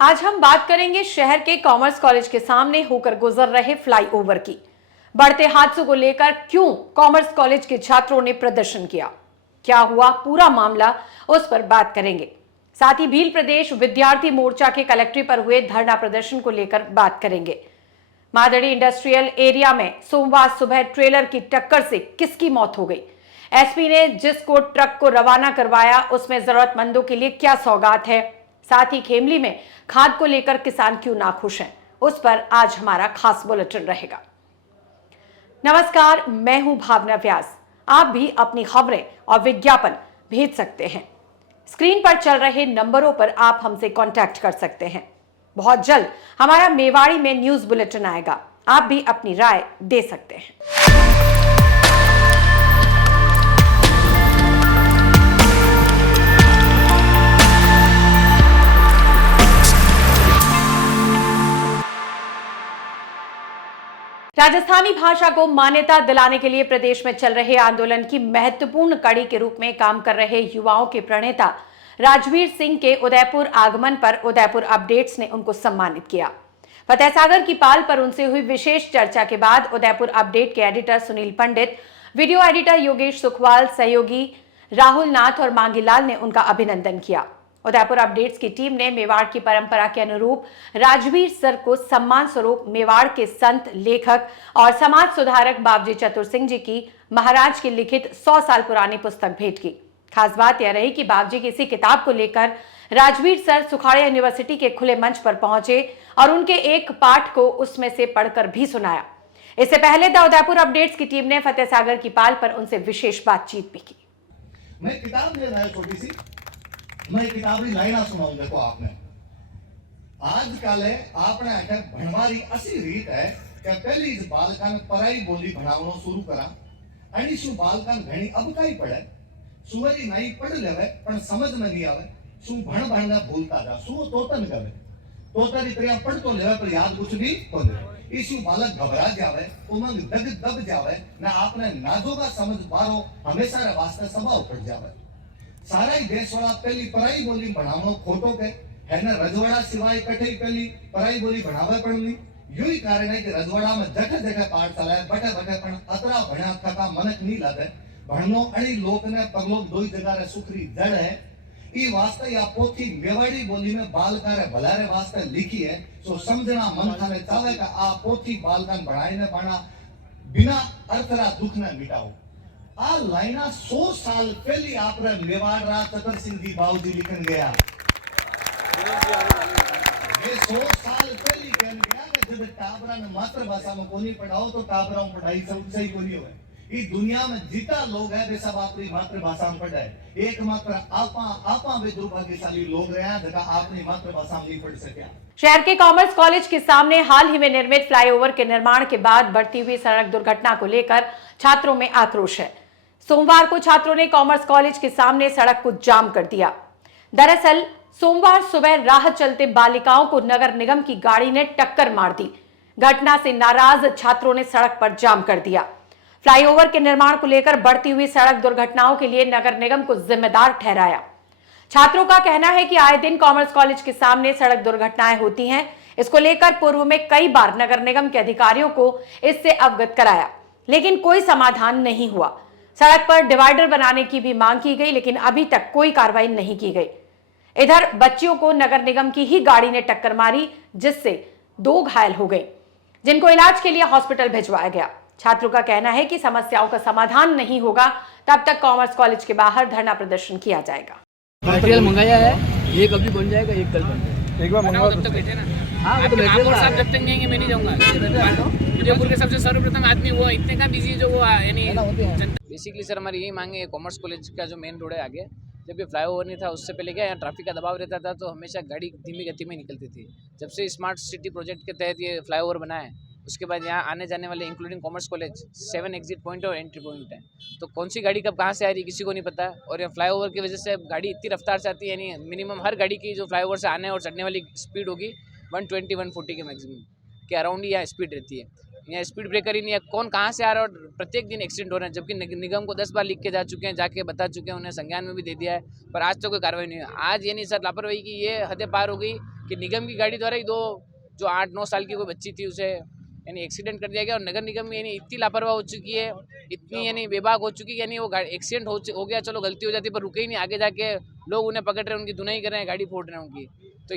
आज हम बात करेंगे शहर के कॉमर्स कॉलेज के सामने होकर गुजर रहे फ्लाईओवर की। बढ़ते हादसों को लेकर क्यों कॉमर्स कॉलेज के छात्रों ने प्रदर्शन किया, क्या हुआ पूरा मामला, उस पर बात करेंगे। साथ ही भील प्रदेश विद्यार्थी मोर्चा के कलेक्ट्रेट पर हुए धरना प्रदर्शन को लेकर बात करेंगे। मादड़ी इंडस्ट्रियल एरिया में सोमवार सुबह ट्रेलर की टक्कर से किसकी मौत हो गई, एसपी ने जिसको ट्रक को रवाना करवाया उसमें जरूरतमंदों के लिए क्या सौगात है, साथ ही खेमली में खाद को लेकर किसान क्यों नाखुश हैं, उस पर आज हमारा खास बुलेटिन रहेगा। नमस्कार, मैं हूं भावना व्यास। आप भी अपनी खबरें और विज्ञापन भेज सकते हैं। स्क्रीन पर चल रहे नंबरों पर आप हमसे कांटेक्ट कर सकते हैं। बहुत जल्द हमारा मेवाड़ी में न्यूज बुलेटिन आएगा, आप भी अपनी राय दे सकते हैं। राजस्थानी भाषा को मान्यता दिलाने के लिए प्रदेश में चल रहे आंदोलन की महत्वपूर्ण कड़ी के रूप में काम कर रहे युवाओं के प्रणेता राजवीर सिंह के उदयपुर आगमन पर उदयपुर अपडेट्स ने उनको सम्मानित किया। फतेह सागर की पाल पर उनसे हुई विशेष चर्चा के बाद उदयपुर अपडेट के एडिटर सुनील पंडित, वीडियो एडिटर योगेश सुखवाल, सहयोगी राहुल नाथ और मांगीलाल ने उनका अभिनंदन किया। उदयपुर अपडेट्स की टीम ने मेवाड़ की परंपरा के अनुरूप राजवीर सर को सम्मान स्वरूप मेवाड़ के संत, लेखक और समाज सुधारक बाबजी चतुर सिंह जी की महाराज की लिखित 100 साल पुरानी पुस्तक भेंट की। खास बात यह रही कि बाबजी की इसी किताब को लेकर राजवीर सर सुखाड़िया यूनिवर्सिटी के खुले मंच पर पहुंचे और उनके एक पाठ को उसमें से पढ़कर भी सुनाया। इससे पहले द उदयपुर अपडेट्स की टीम ने फतेह सागर की पाल पर उनसे विशेष बातचीत भी की। मैं किताब ले रहा छोटी सी, मैं किताबी लाइना सुनाऊं। देखो आपने आजकल आपने आखे भणवारी असी रीत है कि पहली इस बालकान पराई बोली भणावनो शुरू करा आणि शू बालकान घणी अब काई पड़े सुवरी नहीं पढ़ लेवे पण समझ में नहीं आवे शू भण भणना भूलता जा शू तोतन करे तोतरी प्रिया पढ़ तो लेवे पर याद कुछ नहीं होने ईशु बालक घबरा जावे उमंग दग दब जावे ना आपने नाजोगा समझ बारो हमेशा रे वास्ते सभा उठ जावे। सारा ही देश वाला पहली पराई बोली भणावनो खोटो के है ना रजवाड़ा सिवाय कठे पहली पराई बोली भणावे पण नहीं। यही कारण है कि रजवाड़ा में जगह जगह पाठशाला है बटे बटे पण अतरा भण्या थका मनक नहीं लागे भणनो अणी लोक ने पगलोक दोई जगह रे सुखरी जड़ है। ई वास्ते या पोथी मेवाड़ी बोली में बालकारे भलारे वास्ते लिखी है सो समझना मन खाने चाहे कि आ पोथी बालकान भणाई ने पाना बिना अर्थरा दुख ने मिटाओ। आ लाइना 100 साल पहली आपने मेवाड़ रा चतर सिंह जी बाबूजी लिखन गया। ये 100 साल पहली कहन गया कि जब टाबरा ने मातृभाषा में कोनी पढ़ाओ तो टाबरा में पढ़ाई सब सही कोनी होए। ई दुनिया में जितना लोग है वे सब अपनी मातृभाषा में पढ़े, एकमात्र आपा वे दुर्भाग्यशाली लोग रहे हैं जगह अपनी मातृभाषा में नहीं पढ़ सके। शहर के कॉमर्स कॉलेज के सामने हाल ही में निर्मित फ्लाईओवर के निर्माण के बाद बढ़ती हुई सड़क दुर्घटना को लेकर छात्रों में आक्रोश है। सोमवार को छात्रों ने कॉमर्स कॉलेज के सामने सड़क को जाम कर दिया। दरअसल सोमवार सुबह राह चलते बालिकाओं को नगर निगम की गाड़ी ने टक्कर मार दी। घटना से नाराज छात्रों ने सड़क पर जाम कर दिया। फ्लाईओवर के निर्माण को लेकर बढ़ती हुई सड़क दुर्घटनाओं के लिए नगर निगम को जिम्मेदार ठहराया। छात्रों का कहना है कि आए दिन कॉमर्स कॉलेज के सामने सड़क दुर्घटनाएं होती हैं। इसको लेकर पूर्व में कई बार नगर निगम के अधिकारियों को इससे अवगत कराया, लेकिन कोई समाधान नहीं हुआ। सड़क पर डिवाइडर बनाने की भी मांग की गई, लेकिन अभी तक कोई कार्रवाई नहीं की गई। इधर बच्चियों को नगर निगम की ही गाड़ी ने टक्कर मारी, जिससे 2 घायल हो गए, जिनको इलाज के लिए हॉस्पिटल भिजवाया गया। छात्रों का कहना है कि समस्याओं का समाधान नहीं होगा तब तक कॉमर्स कॉलेज के बाहर धरना प्रदर्शन किया जाएगा। मटेरियल मंगाया है, एक अभी बन जाएगा, एक कल बन जाएगा। एक बार मंगाओ तब तक बैठे ना। हाँ, वो तो मटेरियल साहब जब तक नहीं आएंगे मैं नहीं जाऊंगा। उदयपुर के सबसे सर्वप्रथम आदमी वो इतने का बिजी जो वो यानी बेसिकली सर हमारी यही मांग है। कॉमर्स कॉलेज का जो मेन रोड है आगे, जब ये फ्लाईओवर नहीं था उससे पहले क्या यहाँ ट्रैफिक का दबाव रहता था तो हमेशा गाड़ी धीमी गति में निकलती थी। जब से स्मार्ट सिटी प्रोजेक्ट के तहत ये फ्लाईओवर बना है उसके बाद यहाँ आने जाने वाले including commerce college 7 exit point और एंट्री पॉइंट है। तो कौन सी गाड़ी कब कहाँ से आ रही है किसी को नहीं पता, और ये फ्लाईओवर की वजह से गाड़ी इतनी रफ्तार से आती है, यानी मिनिमम हर गाड़ी की जो फ्लाईओवर से आने और चढ़ने वाली स्पीड होगी 120-140 के मैक्सिमम। के अराउंड ही यहाँ स्पीड रहती है। यहाँ स्पीड ब्रेकर ही नहीं है, कौन कहाँ से आ रहा है और प्रत्येक दिन एक्सीडेंट हो रहे हैं, जबकि निगम को 10 बार लिख के जा चुके हैं, जाके बता चुके हैं, उन्हें संज्ञान में भी दे दिया है, पर आज तो कोई कार्रवाई नहीं हुई। आज ये नहीं सर लापरवाही की ये हदें पार हो गई कि निगम की गाड़ी द्वारा ही दो जो 8-9 साल की कोई बच्ची थी उसे यानी एक्सीडेंट कर दिया गया, और नगर निगम में यानी इतनी लापरवाह हो चुकी है, इतनी यानी बेबाक हो चुकी है, यानी वो एक्सीडेंट हो गया, चलो गलती हो जाती है, पर रुके ही नहीं, आगे जाके लोग उन्हें पकड़ रहे हैं, उनकी धुनाई कर रहे हैं, गाड़ी फोड़ रहे हैं उनकी। तो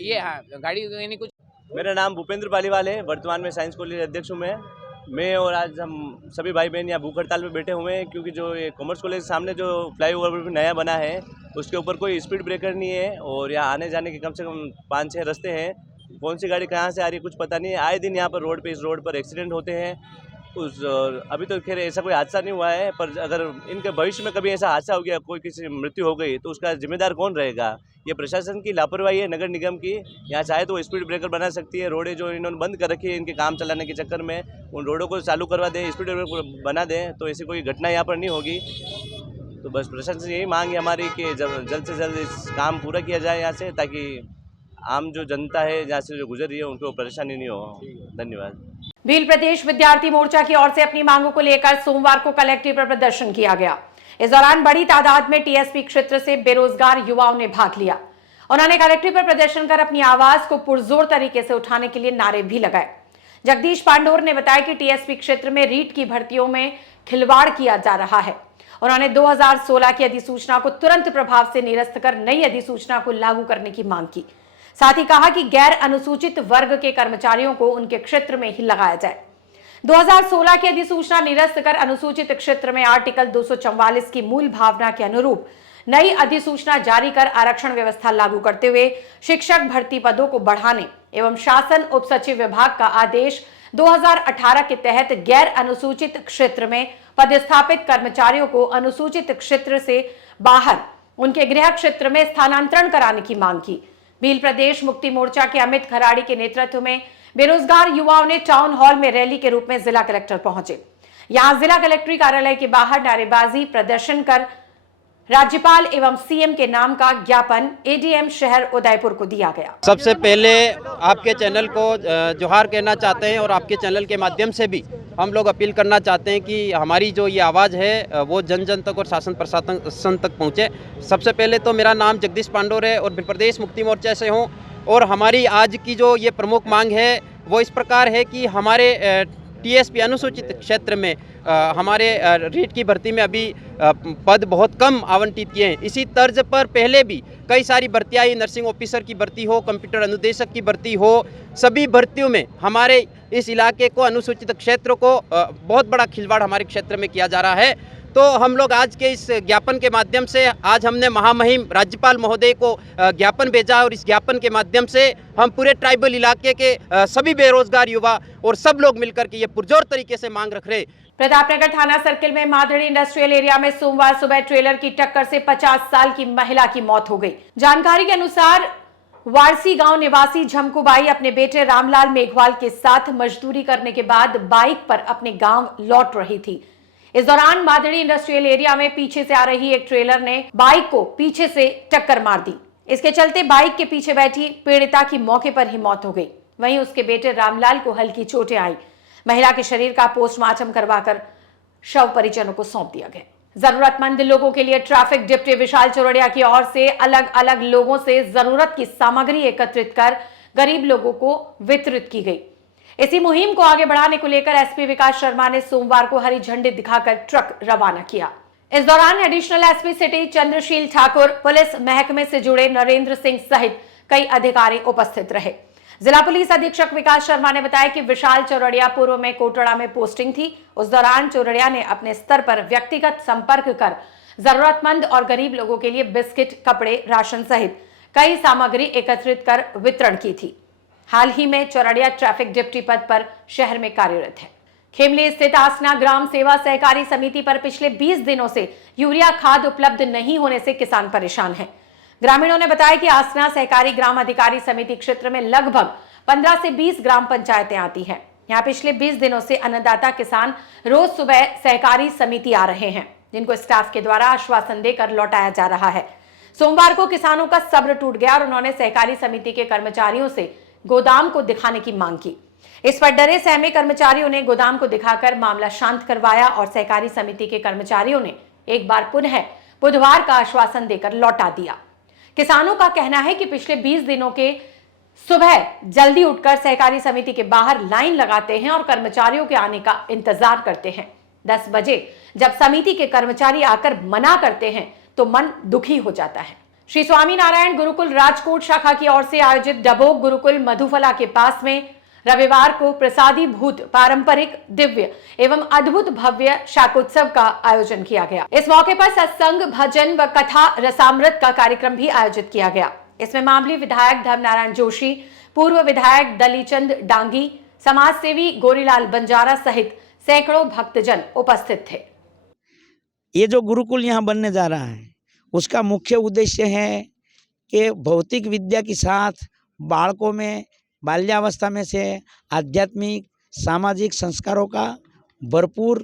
ये हाँ गाड़ी यानी कुछ। मेरा नाम भूपेंद्र पालीवाल है, वर्तमान में साइंस कॉलेज अध्यक्ष हूँ मैं और आज हम सभी भाई बहन यहाँ भूख हड़ताल में बैठे हुए हैं क्योंकि जो ये कॉमर्स कॉलेज के सामने जो फ्लाईओवर नया बना है उसके ऊपर कोई स्पीड ब्रेकर नहीं है और यहाँ आने जाने के कम से कम 5-6 रास्ते हैं। कौन सी गाड़ी कहाँ से आ रही है कुछ पता नहीं है। आए दिन यहाँ पर इस रोड पर एक्सीडेंट होते हैं। अभी तो खैर ऐसा कोई हादसा नहीं हुआ है, पर अगर इनके भविष्य में कभी ऐसा हादसा हो गया, कोई किसी मृत्यु हो गई, तो उसका जिम्मेदार कौन रहेगा? ये प्रशासन की लापरवाही है, नगर निगम की। यहाँ चाहे तो स्पीड ब्रेकर बना सकती है, रोडें जो इन्होंने बंद कर रखी है इनके काम चलाने के चक्कर में, उन रोडों को चालू करवा दें, स्पीड ब्रेकर बना दें, तो ऐसी कोई घटना यहाँ पर नहीं होगी। तो बस प्रशासन से यही मांग है हमारी कि जल्द से जल्द इस काम पूरा किया जाए यहाँ से, ताकि आम जो जनता है जहाँ से जो गुजर रही है उनको परेशानी नहीं हो। धन्यवाद। भील प्रदेश विद्यार्थी मोर्चा की ओर से अपनी मांगों को लेकर सोमवार को कलेक्ट्रेट पर प्रदर्शन किया गया। इस दौरान बड़ी तादाद में टीएसपी क्षेत्र से बेरोजगार युवाओं ने भाग लिया। उन्होंने कलेक्ट्रेट पर प्रदर्शन कर अपनी आवाज को पुरजोर तरीके से उठाने के लिए नारे भी लगाए। जगदीश पांडोर ने बताया कि टीएसपी क्षेत्र में रीट की भर्तियों में खिलवाड़ किया जा रहा है। उन्होंने 2016 की अधिसूचना को तुरंत प्रभाव से निरस्त कर नई अधिसूचना को लागू करने की मांग की। साथ ही कहा कि गैर अनुसूचित वर्ग के कर्मचारियों को उनके क्षेत्र में ही लगाया जाए। 2016 की अधिसूचना निरस्त कर अनुसूचित क्षेत्र में आर्टिकल 244 की मूल भावना के अनुरूप नई अधिसूचना जारी कर आरक्षण व्यवस्था लागू करते हुए शिक्षक भर्ती पदों को बढ़ाने एवं शासन उप सचिव विभाग का आदेश 2018 के तहत गैर अनुसूचित क्षेत्र में पदस्थापित कर्मचारियों को अनुसूचित क्षेत्र से बाहर उनके गृह क्षेत्र में स्थानांतरण कराने की मांग की। भील प्रदेश मुक्ति मोर्चा के अमित खराड़ी के नेतृत्व में बेरोजगार युवाओं ने टाउन हॉल में रैली के रूप में जिला कलेक्टर पहुंचे। यहां जिला कलेक्ट्री कार्यालय के बाहर नारेबाजी प्रदर्शन कर राज्यपाल एवं सीएम के नाम का ज्ञापन एडीएम शहर उदयपुर को दिया गया। सबसे पहले आपके चैनल को जोहार कहना चाहते हैं और आपके चैनल के माध्यम से भी हम लोग अपील करना चाहते हैं कि हमारी जो ये आवाज़ है वो जन जन तक और शासन प्रशासन तक पहुँचे। सबसे पहले तो मेरा नाम जगदीश पांडोर है और प्रदेश मुक्ति मोर्चा से हूँ और हमारी आज की जो ये प्रमुख मांग है वो इस प्रकार है कि हमारे टीएसपी अनुसूचित क्षेत्र में हमारे रीट की भर्ती में अभी पद बहुत कम आवंटित किए हैं। इसी तर्ज पर पहले भी कई सारी भर्तियाँ आई, नर्सिंग ऑफिसर की भर्ती हो, कंप्यूटर अनुदेशक की भर्ती हो, सभी भर्तियों में हमारे इस इलाके को अनुसूचित क्षेत्र को बहुत बड़ा खिलवाड़ हमारे क्षेत्र में किया जा रहा है। तो हम लोग आज के इस ज्ञापन के माध्यम से आज हमने महामहिम राज्यपाल महोदय को ज्ञापन भेजा और इस ज्ञापन के माध्यम से हम पूरे ट्राइबल इलाके के सभी बेरोजगार युवा और सब लोग मिलकर के ये पुरजोर तरीके से मांग रख रहे। प्रतापनगर थाना सर्किल में मादड़ी इंडस्ट्रियल एरिया में सोमवार सुबह ट्रेलर की टक्कर से 50 साल की महिला की मौत हो गई। जानकारी के अनुसार वारसी गांव निवासी झमकूबाई अपने बेटे रामलाल मेघवाल के साथ मजदूरी करने के बाद बाइक पर अपने गांव लौट रही थी। इस दौरान मादड़ी इंडस्ट्रियल एरिया में पीछे से आ रही एक ट्रेलर ने बाइक को पीछे से टक्कर मार दी। इसके चलते बाइक के पीछे बैठी पीड़िता की मौके पर ही मौत हो गई। वहीं उसके बेटे रामलाल को हल्की चोटें आई। महिला के शरीर का पोस्टमार्टम करवाकर शव परिजनों को सौंप दिया गया। जरूरतमंद लोगों के लिए ट्रैफिक डिप्टी विशाल चौरड़िया की ओर से अलग अलग लोगों से जरूरत की सामग्री एकत्रित कर गरीब लोगों को वितरित की गई। इसी मुहिम को आगे बढ़ाने को लेकर एसपी विकास शर्मा ने सोमवार को हरी झंडी दिखाकर ट्रक रवाना किया। इस दौरान additional SP city Chandrashil Thakur, पुलिस महकमे से जुड़े नरेंद्र सिंह सहित कई अधिकारी उपस्थित रहे। जिला पुलिस अधीक्षक विकास शर्मा ने बताया कि विशाल चौरड़िया पूर्व में कोटड़ा में पोस्टिंग थी। उस दौरान चौरड़िया ने अपने स्तर पर व्यक्तिगत संपर्क कर जरूरतमंद और गरीब लोगों के लिए बिस्किट, कपड़े, राशन सहित कई सामग्री एकत्रित कर वितरण की थी। हाल ही में चौरड़िया ट्रैफिक डिप्टी पद पर शहर में कार्यरत है। खेमली स्थित आसना ग्राम सेवा सहकारी समिति पर पिछले 20 दिनों से यूरिया खाद उपलब्ध नहीं होने से किसान परेशान हैं। ग्रामीणों ने बताया कि आसना सहकारी ग्राम अधिकारी समिति क्षेत्र में लगभग 15 से 20 ग्राम पंचायतें आती हैं। यहाँ पिछले 20 दिनों से अन्नदाता किसान रोज सुबह सहकारी समिति आ रहे हैं, जिनको स्टाफ के द्वारा आश्वासन देकर लौटाया जा रहा है। सोमवार को किसानों का सब्र टूट गया और उन्होंने सहकारी समिति के कर्मचारियों से गोदाम को दिखाने की मांग की। इस पर डरे सहमे कर्मचारियों ने गोदाम को दिखाकर मामला शांत करवाया और सहकारी समिति के कर्मचारियों ने एक बार पुनः बुधवार का आश्वासन देकर लौटा दिया। किसानों का कहना है कि पिछले 20 दिनों के सुबह जल्दी उठकर सहकारी समिति के बाहर लाइन लगाते हैं और कर्मचारियों के आने का इंतजार करते हैं। 10 बजे जब समिति के कर्मचारी आकर मना करते हैं तो मन दुखी हो जाता है। श्री स्वामीनारायण गुरुकुल राजकोट शाखा की ओर से आयोजित डबोक गुरुकुल मधुफला के पास में रविवार को प्रसादी भूत पारंपरिक दिव्य एवं अद्भुत भव्य शाकोत्सव का आयोजन किया गया। इस मौके पर सत्संग, भजन व कथा रसामृत का कार्यक्रम भी आयोजित किया गया। इसमें मामली विधायक धर्मनारायण जोशी, पूर्व विधायक दलीचंद डांगी, समाज सेवी गोरीलाल बंजारा सहित सैकड़ों भक्तजन उपस्थित थे। ये जो गुरुकुल यहाँ बनने जा रहा है उसका मुख्य उद्देश्य है कि भौतिक विद्या के साथ बालकों में बाल्यावस्था में से आध्यात्मिक सामाजिक संस्कारों का भरपूर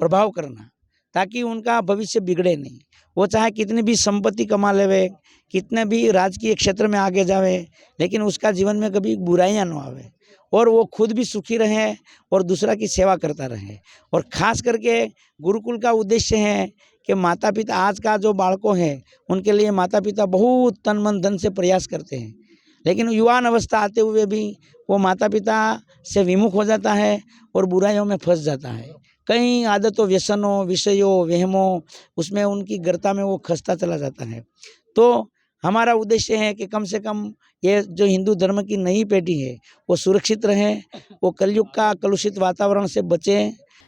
प्रभाव करना, ताकि उनका भविष्य बिगड़े नहीं। वो चाहे कितनी भी संपत्ति कमा लेवे, कितने भी राजकीय क्षेत्र में आगे जावे, लेकिन उसका जीवन में कभी बुराइयां न आवे और वो खुद भी सुखी रहे और दूसरा की सेवा करता रहे। और ख़ास करके गुरुकुल का उद्देश्य है कि माता पिता, आज का जो बालकों हैं उनके लिए माता पिता बहुत तन मन धन से प्रयास करते हैं, लेकिन युवान अवस्था आते हुए भी वो माता पिता से विमुख हो जाता है और बुराइयों में फंस जाता है। कई आदतों, व्यसनों, विषयों, वहमों, उसमें उनकी गर्ता में वो खसता चला जाता है। तो हमारा उद्देश्य है कि कम से कम ये जो हिंदू धर्म की नई पीढ़ी है वो सुरक्षित रहे, वो कलयुग का कलुषित वातावरण से बचे।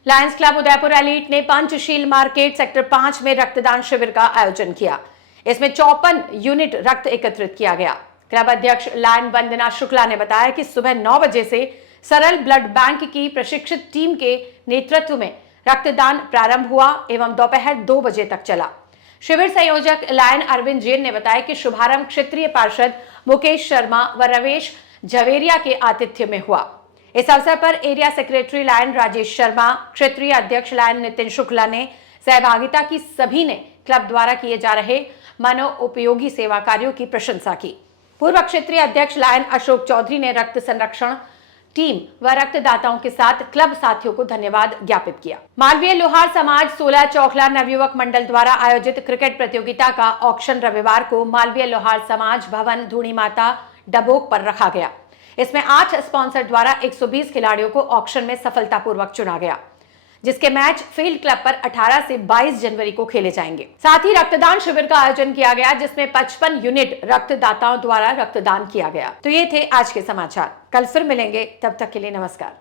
लायंस क्लब उदयपुर एलीट ने पंचशील मार्केट सेक्टर 5 में रक्तदान शिविर का आयोजन किया। इसमें 54 यूनिट रक्त एकत्रित किया गया। क्लब अध्यक्ष लायन वंदना शुक्ला ने बताया कि सुबह 9 बजे से सरल ब्लड बैंक की प्रशिक्षित टीम के नेतृत्व में रक्तदान प्रारंभ हुआ एवं दोपहर 2 बजे तक चला। शिविर संयोजक लायन अरविंद जैन ने बताया कि शुभारंभ क्षेत्रीय पार्षद मुकेश शर्मा व रवेश झवेरिया के आतिथ्य में हुआ। इस अवसर पर area secretary lion Rajesh Sharma, क्षेत्रीय अध्यक्ष लायन नितिन शुक्ला ने सहभागिता की सभी ने क्लब द्वारा किए जा रहे मनोपयोगी सेवा कार्यों की प्रशंसा की। पूर्व क्षेत्रीय अध्यक्ष लायन अशोक चौधरी ने रक्त संरक्षण टीम व रक्तदाताओं के साथ क्लब साथियों को धन्यवाद ज्ञापित किया। मालवीय लोहार समाज 16 चौखला नवयुवक मंडल द्वारा आयोजित क्रिकेट प्रतियोगिता का ऑक्शन रविवार को मालवीय लोहार समाज भवन धूणी माता डबोक पर रखा गया। इसमें 8 स्पॉन्सर द्वारा 120 खिलाड़ियों को ऑक्शन में सफलतापूर्वक चुना गया, जिसके मैच फील्ड क्लब पर 18 से 22 जनवरी को खेले जाएंगे। साथ ही रक्तदान शिविर का आयोजन किया गया, जिसमें 55 यूनिट रक्तदाताओं द्वारा रक्तदान किया गया। तो ये थे आज के समाचार। कल फिर मिलेंगे, तब तक के लिए नमस्कार।